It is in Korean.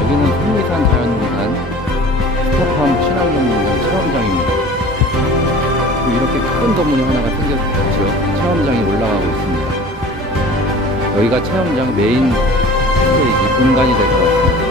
여기는 풍리산 자연동산 스타팜 친환경농장 체험장입니다. 이렇게 큰 건물이 하나가 생겼죠. 체험장이 올라가고 있습니다. 여기가 체험장 메인 스테이지 공간이 될 것 같습니다.